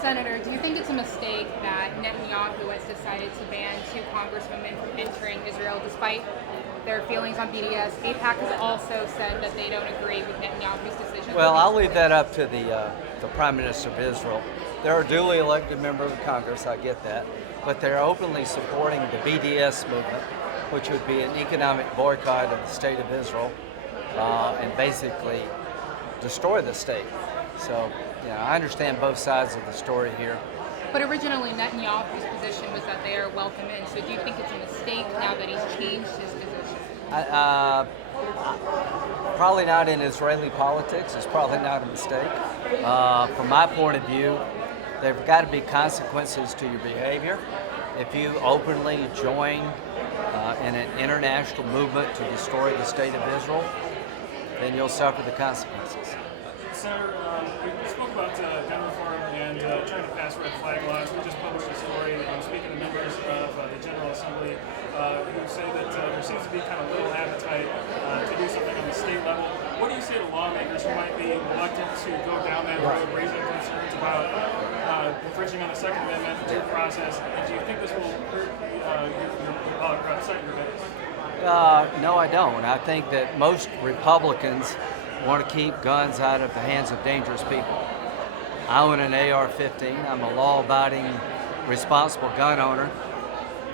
Senator, do you think it's a mistake that Netanyahu has decided to ban 2 congresswomen from entering Israel despite their feelings on BDS? AIPAC has also said that they don't agree with Netanyahu's decision. Well, I'll leave that up to the Prime Minister of Israel. They're a duly elected member of Congress, I get that, but they're openly supporting the BDS movement, which would be an economic boycott of the state of Israel and basically destroy the state. So, I understand both sides of the story here. But originally Netanyahu's position was that they are welcome in, so do you think it's a mistake now that he's changed his position? Probably not in Israeli politics. It's probably not a mistake. From my point of view, there have got to be consequences to your behavior. If you openly join in an international movement to destroy the state of Israel, then you'll suffer the consequences. Senator, we spoke about gun reform and trying to pass red flag laws. We just published a story speaking to members of the General Assembly who say that there seems to be kind of little appetite to do something on the state level. What do you say to lawmakers who might be reluctant to go down that road, raising concerns about infringing on the Second Amendment due process? And do you think this will hurt your senator base? No, I don't. I think that most Republicans want to keep guns out of the hands of dangerous people. I own an AR-15. I'm a law-abiding, responsible gun owner.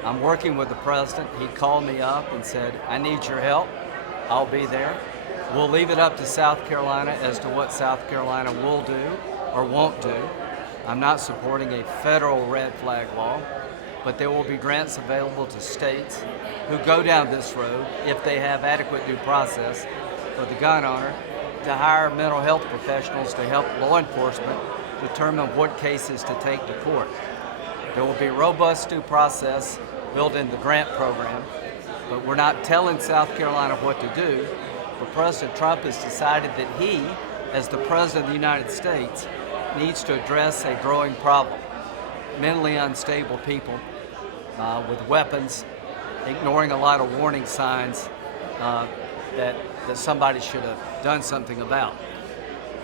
I'm working with the president. He called me up and said, I need your help. I'll be there. We'll leave it up to South Carolina as to what South Carolina will do or won't do. I'm not supporting a federal red flag law, but there will be grants available to states who go down this road if they have adequate due process for the gun owner to hire mental health professionals to help law enforcement determine what cases to take to court. There will be robust due process built in the grant program, but we're not telling South Carolina what to do. But President Trump has decided that he, as the President of the United States, needs to address a growing problem. Mentally unstable people with weapons, ignoring a lot of warning signs that somebody should have done something about.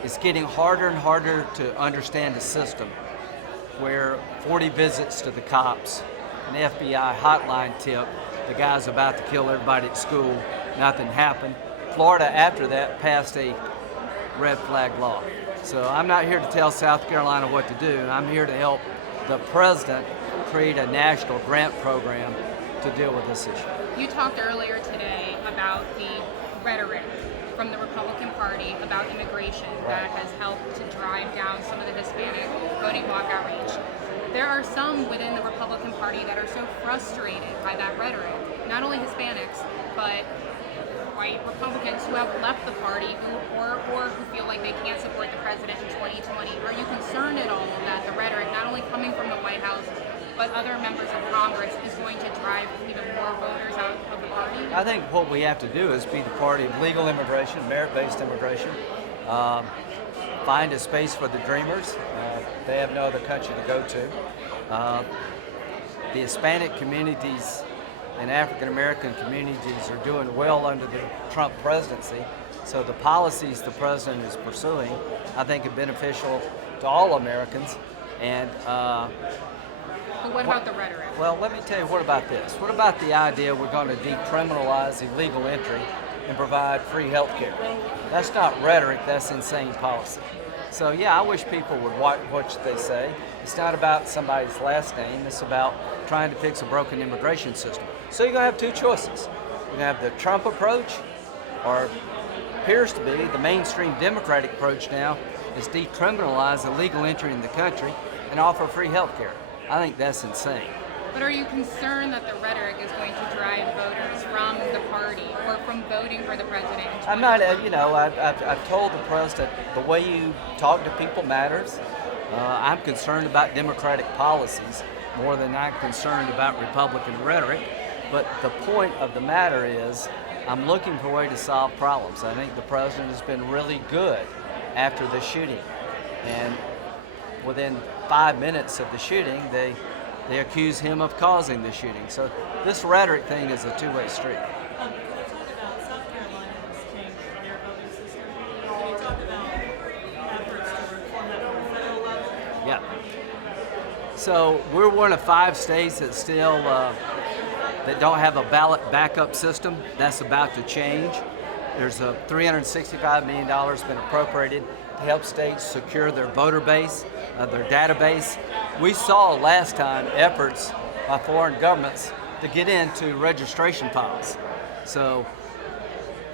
It's getting harder and harder to understand a system where 40 visits to the cops, an FBI hotline tip, the guy's about to kill everybody at school, nothing happened. Florida, after that, passed a red flag law. So I'm not here to tell South Carolina what to do. I'm here to help the president create a national grant program to deal with this issue. You talked earlier today about the rhetoric from the Republican Party about immigration that has helped to drive down some of the Hispanic voting bloc outreach. There are some within the Republican Party that are so frustrated by that rhetoric, not only Hispanics, but white Republicans who have left the party or who feel like they can't support the president in 2020. Are you concerned at all that the rhetoric, not only coming from the White House, but other members of Congress, is going to drive even more voters out of the party? I think what we have to do is be the party of legal immigration, merit-based immigration, find a space for the dreamers. They have no other country to go to. The Hispanic communities and African American communities are doing well under the Trump presidency. So the policies the president is pursuing, I think, are beneficial to all Americans. And but what about the rhetoric? Well, let me tell you, what about this? What about the idea we're going to decriminalize illegal entry and provide free health care? That's not rhetoric, that's insane policy. So yeah, I wish people would watch what they say. It's not about somebody's last name, it's about trying to fix a broken immigration system. So you're going to have two choices. You're going to have the Trump approach, or appears to be the mainstream Democratic approach now, is decriminalize illegal entry in the country and offer free health care. I think that's insane. But are you concerned that the rhetoric is going to drive voters from the party or from voting for the president? I'm not, I've told the president the way you talk to people matters. I'm concerned about Democratic policies more than I'm concerned about Republican rhetoric. But the point of the matter is, I'm looking for a way to solve problems. I think the president has been really good after the shooting. And within 5 minutes of the shooting, they accuse him of causing the shooting. So this rhetoric thing is a two-way street. Can you talk about South Carolina's change in their voting system? Can you talk about efforts to reform that on a federal level? Yeah. So we're one of 5 states that still that don't have a ballot backup system. That's about to change. There's a $365 million been appropriated to help states secure their voter base, their database. We saw last time efforts by foreign governments to get into registration files. So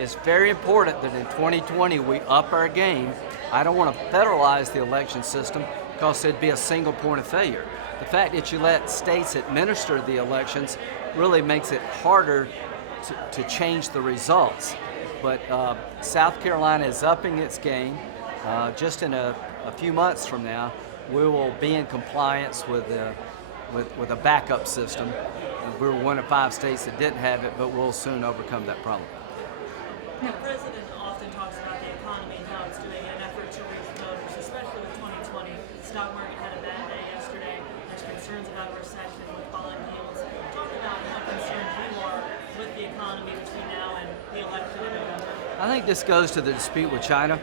it's very important that in 2020 we up our game. I don't want to federalize the election system because it'd be a single point of failure. The fact that you let states administer the elections really makes it harder to change the results. But South Carolina is upping its game. Just in a few months from now, we will be in compliance with a backup system. We're one of 5 states that didn't have it, but we'll soon overcome that problem. The president often talks about the economy and how it's doing an effort to reach voters, especially with 2020. The stock market had a bad day yesterday. There's concerns about a recession with falling yields. Talk about how concerned you are with the economy between now and the election in November. I think this goes to the dispute with China.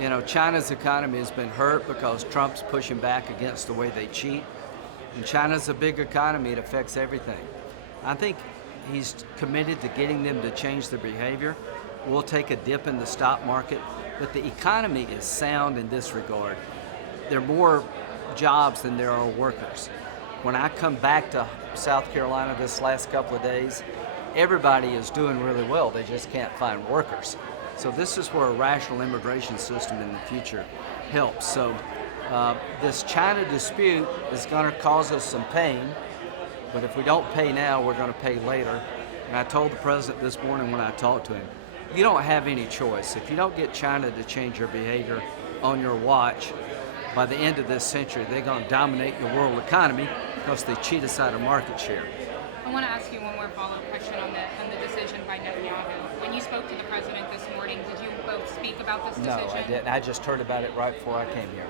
You know, China's economy has been hurt because Trump's pushing back against the way they cheat. And China's a big economy, it affects everything. I think he's committed to getting them to change their behavior. We'll take a dip in the stock market, but the economy is sound in this regard. There are more jobs than there are workers. When I come back to South Carolina this last couple of days, everybody is doing really well. They just can't find workers. So this is where a rational immigration system in the future helps. So this China dispute is going to cause us some pain, but if we don't pay now, we're going to pay later. And I told the president this morning when I talked to him, you don't have any choice. If you don't get China to change their behavior on your watch, by the end of this century, they're going to dominate the world economy because they cheat us out of market share. I want to ask you one more follow-up question on the decision by Netanyahu. When you spoke to the president this morning, did you both speak about this decision? No, I didn't. I just heard about it right before I came here.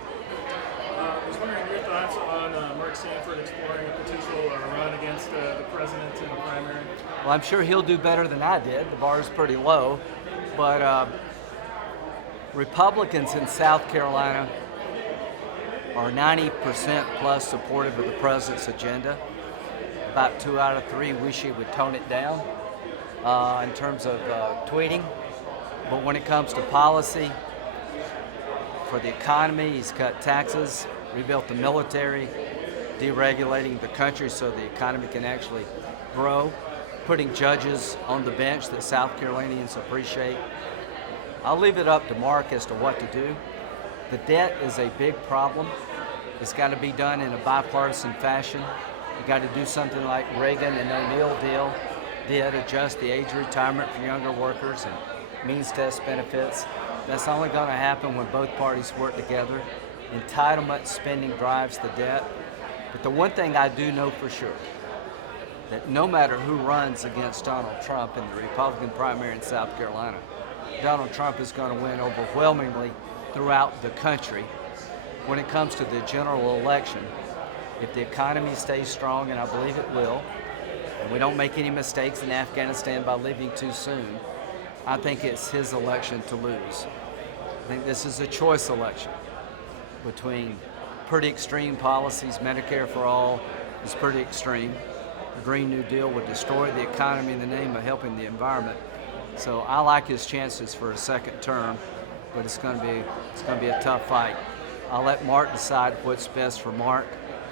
I was wondering your thoughts on Mark Sanford exploring a potential run against the president in the primary. Well, I'm sure he'll do better than I did. The bar is pretty low. But Republicans in South Carolina are 90% plus supportive of the president's agenda. About 2 out of 3 wish he would tone it down in terms of tweeting. But when it comes to policy, for the economy, he's cut taxes, rebuilt the military, deregulating the country so the economy can actually grow, putting judges on the bench that South Carolinians appreciate. I'll leave it up to Mark as to what to do. The debt is a big problem. It's got to be done in a bipartisan fashion. You got to do something like Reagan and O'Neill did, adjust the age of retirement for younger workers and means test benefits. That's only going to happen when both parties work together. Entitlement spending drives the debt. But the one thing I do know for sure, that no matter who runs against Donald Trump in the Republican primary in South Carolina, Donald Trump is going to win overwhelmingly throughout the country. When it comes to the general election, if the economy stays strong, and I believe it will, and we don't make any mistakes in Afghanistan by leaving too soon, I think it's his election to lose. I think this is a choice election between pretty extreme policies. Medicare for all is pretty extreme. The Green New Deal would destroy the economy in the name of helping the environment. So I like his chances for a second term, but it's going to be a tough fight. I'll let Mark decide what's best for Mark,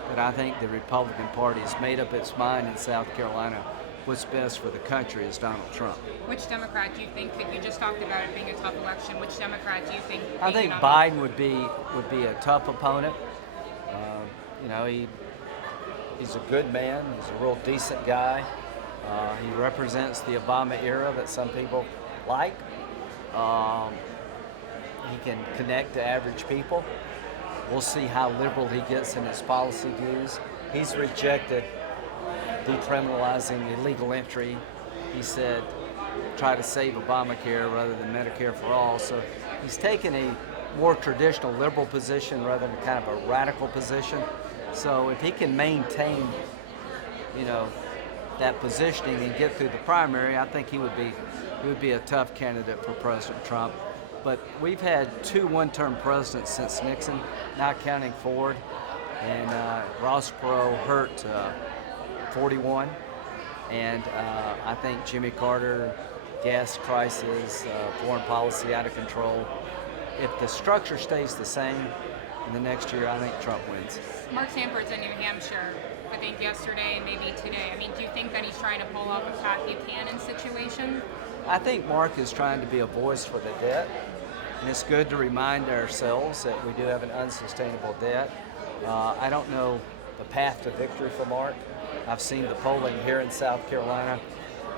but I think the Republican Party has made up its mind in South Carolina. What's best for the country is Donald Trump. Which Democrat do you think, that you just talked about it being a tough election, which Democrat do you think? I think Biden would be a tough opponent. He's a good man. He's a real decent guy. He represents the Obama era that some people like. He can connect to average people. We'll see how liberal he gets in his policy views. He's rejected decriminalizing illegal entry. He said try to save Obamacare rather than Medicare for all. So he's taken a more traditional liberal position rather than kind of a radical position. So if he can maintain, that positioning and get through the primary, I think he would be a tough candidate for President Trump. But we've had 2 one-term presidents since Nixon, not counting Ford, and Ross Perot hurt 41. And I think Jimmy Carter, gas crisis, foreign policy out of control. If the structure stays the same in the next year, I think Trump wins. Mark Sanford's in New Hampshire, I think yesterday and maybe today. I mean, do you think that he's trying to pull off a Pat Buchanan situation? I think Mark is trying to be a voice for the debt, and it's good to remind ourselves that we do have an unsustainable debt. I don't know the path to victory for Mark. I've seen the polling here in South Carolina.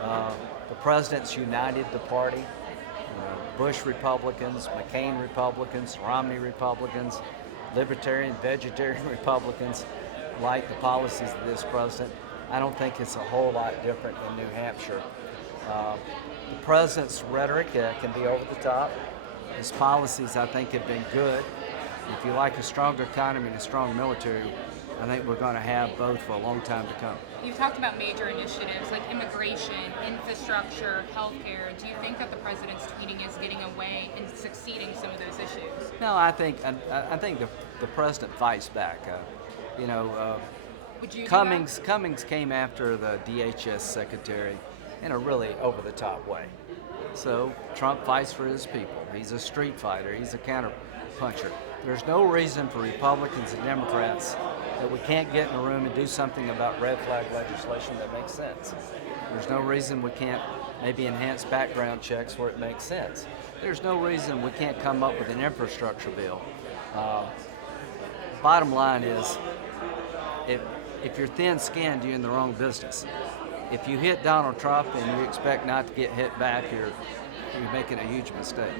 The president's united the party. Bush Republicans, McCain Republicans, Romney Republicans, Libertarian, Vegetarian Republicans like the policies of this president. I don't think it's a whole lot different in New Hampshire. The president's rhetoric can be over the top. His policies, I think, have been good. If you like a strong economy and a strong military, I think we're going to have both for a long time to come. You've talked about major initiatives like immigration, infrastructure, healthcare. Do you think that the president's tweeting is getting away and succeeding some of those issues? No, I think the president fights back. Would you Cummings came after the DHS secretary in a really over-the-top way. So Trump fights for his people. He's a street fighter. He's a counter-puncher. There's no reason for Republicans and Democrats that we can't get in a room and do something about red flag legislation that makes sense. There's no reason we can't maybe enhance background checks where it makes sense. There's no reason we can't come up with an infrastructure bill. Bottom line is, if you're thin-skinned, you're in the wrong business. If you hit Donald Trump and you expect not to get hit back, you're making a huge mistake.